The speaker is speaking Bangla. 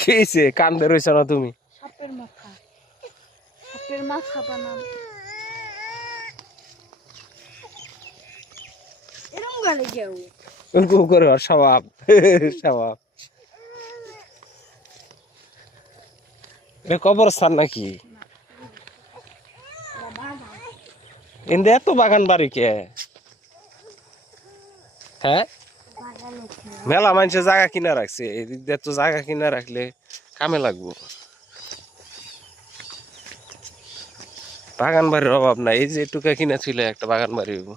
খেয়েছে কান্দে রয়েছ না তুমি? সাপের মাথা বানাম এরম গালে কেউ করে স্বভাব স্বভাব। এটা কবরস্থান নাকি? এতে এত বাগান বাড়ি কে? হ্যাঁ, মেলা মানুষের জায়গা কিনা রাখছে, এদিক দিয়ে তো জায়গা কিনা রাখলে কামে লাগবো। বাগান বাড়ির অভাব নাই, এই যে টুকা কিনা ছিল একটা বাগান বাড়ি হইব।